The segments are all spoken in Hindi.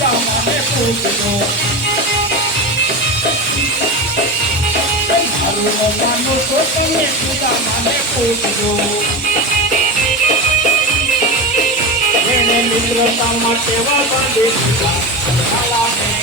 रामा ने पूछ दो मारो मानो तो तुमने खुदा माने पूछ दो मैंने मित्रता माटे वाला देखा खाला में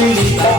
पीड़िता